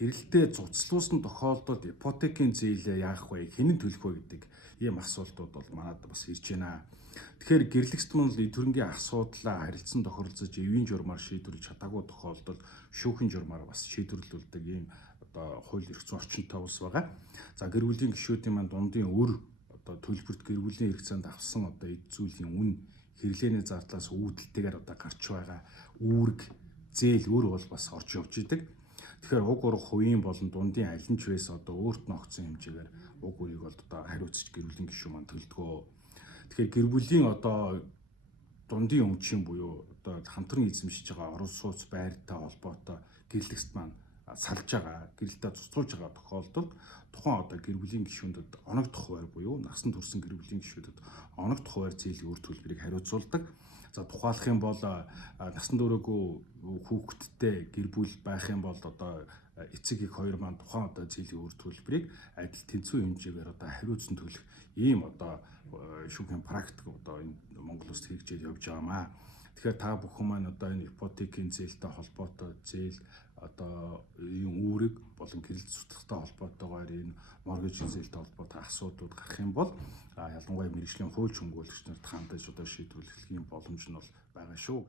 гэрэлтээ цуцлуулсан тохиолдолд ипотекийн зээлээ яах вэ? Хэн нь төлөх вэ гэдэг ийм асуултууд бол манад бас ирж байна. Тэгэхээр гэрлэгчд мань төрөнгийн асуудлаа харилцан тохиролцож эвийн журмаар шийдвэрлэж чадаагүй тохиолдолд шүүхийн журмаар бас шийдвэрлүүлдэг ийм одоо хууль эрх зүйн орчинтой улс байгаа. За гэр бүлийн гишүүдийн мань дундын өр одоо төлбөрт гэр бүлийн хэрэгцээнд авсан одоо эд зүйлийн үн хэрлээний зардлаас үүдэлтэйгээр одоо гарч байгаа үүрэг зээл өөр бол бас орж явж идэг. Тэгэхээр уг урах хувийн болон дундын аль нь ч байсан одоо өөрт нь огцсон хэмжээгээр уг үрийг бол одоо хариуцж гэр бүлийн гишүүн маань төлдгөө. Тэгэхээр гэр бүлийн одоо дундын өмчийн буюу одоо хамтран эзэмшиж байгаа орон сууц байртай холбоотой гэрлэгчд маань салж байгаа, гэрэлтээ цуцруулж байгаа тохиолдолд тухайн одоо гэр бүлийн гишүүндэд оногдох хуваар буюу насан турсан гэр бүлийн гишүүдэд оногдох хуваар зээлийн үр төлбөрийг хариуцуулдаг. За тухайлах юм бол насан туршаагүй хүүхэдтэй гэр бүл байх юм бол одоо эцэг их хоёр маань тухайн одоо зээлийн үр төлбөрийг адил тэнцүү хэмжээгээр одоо хариуцсан төлөх ийм одоо шүүхийн практик одоо энэ Монгол улсад хэрэгжиж явж байгаамаа. Тэгэхээр та бүхэн маань одоо энэ ипотекийн зээлтэй холбоотой зээл одоо ийм үүрэг болон гэрэл зүтгэхтэй холбоотойгоор энэ моргежийн зээлтэй холбоотой асуудлууд гарах юм бол ялангуяа мэргэжлийн хууль хөнгөлөгч нарт хандаж одоо шийдвэрлэх юм боломж нь бол байгаа шүү.